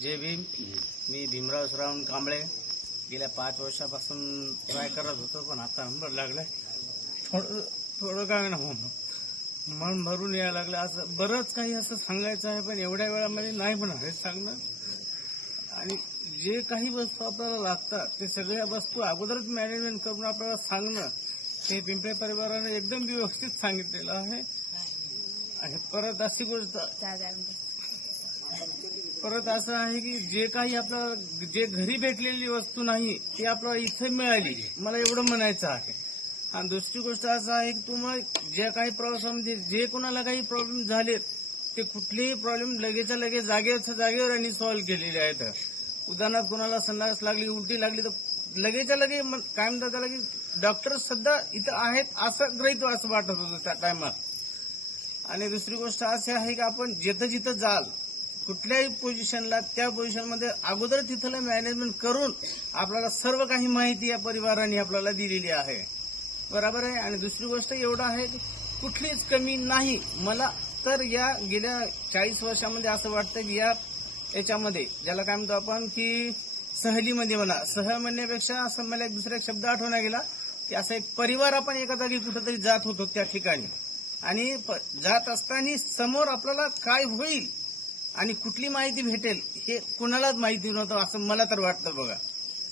जय भीम. मी भीमराव श्रावण कांबळे. गेल्या 5 वर्षापासून ट्राय करत होतो, पण आता नंबर लागलाय. थोडं काय ना मन भरून यायला लागलं. असं बरंच काही असं सांगायचं आहे, पण एवढ्या वेळामध्ये नाही पण हे सांगणं. आणि जे काही वस्तू आपल्याला लागतात ते सगळ्या वस्तू अगोदरच मॅनेजमेंट करून आपल्याला सांगणं, हे पिंपळे परिवाराने एकदम व्यवस्थित सांगितलेलं आहे. आणि परत अशी गोष्ट असं आहे की जे काही आपल्याला जे घरी भेटलेली वस्तू नाही ती आपल्याला इथे मिळाली, मला एवढं म्हणायचं आहे. आणि दुसरी गोष्ट असं आहे की तुम्हाला जे काही प्रॉब्लेम, जे कोणाला काही प्रॉब्लेम झालेत ते कुठलेही प्रॉब्लेम लगेचच्या लगेच जागेवर आणि सॉल्व्ह केलेले आहेत. उदाहरणार्थ कोणाला संडास लागली, उलटी लागली तर लगेचच्या लगे काय म्हणतात त्याला की डॉक्टर सध्या इथं आहेत असं गृहीत असं वाटत होतं त्या टायमात. आणि दुसरी गोष्ट अशी आहे की आपण जिथं जाल कुठल्याही पोझिशनला त्या पोझिशनमध्ये अगोदर तिथलं मॅनेजमेंट करून आपल्याला सर्व काही माहिती या परिवाराने आपल्याला दिलेली आहे. बरोबर आहे. आणि दुसरी गोष्ट एवढं आहे की कुठलीच कमी नाही. मला तर या गेल्या 40 वर्षामध्ये असं वाटतं की याच्यामध्ये ज्याला काय म्हणतो आपण की सहलीमध्ये म्हणा, सह म्हणण्यापेक्षा असं मला एक दुसरा एक शब्द आठवण्यात गेला की असं एक परिवार आपण एका जागी कुठेतरी जात होतो त्या ठिकाणी. आणि जात असताना समोर आपल्याला काय होईल आणि कुठली माहिती भेटेल हे कुणालाच माहिती नव्हतं असं मला तर वाटतं बघा.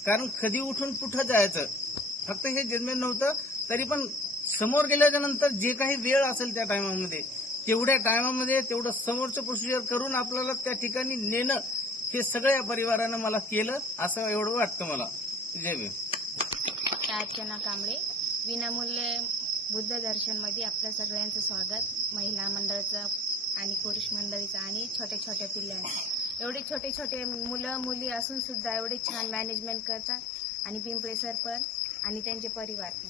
कारण कधी उठून कुठं जायचं फक्त हे जजमेंट नव्हतं, तरी पण समोर गेल्याच्या नंतर जे काही वेळ असेल त्या टायमामध्ये तेवढ्या टायमामध्ये तेवढं समोरचं प्रोसिजर करून आपल्याला त्या ठिकाणी नेणं हे सगळं या परिवारानं मला केलं असं एवढं वाटतं मला. जय भीम. अर्चना कांबळे. विनामूल्य बुद्ध दर्शन मध्ये आपल्या सगळ्यांचं स्वागत. महिला मंडळाचं आणि पुरुष मंडळीचं आणि छोट्या छोट्या पिल्लांचं. एवढे छोटे छोटे मुलं मुली असून सुद्धा एवढे छान मॅनेजमेंट करतात आणि पिंपळे सर पण आणि त्यांचे परिवार पण.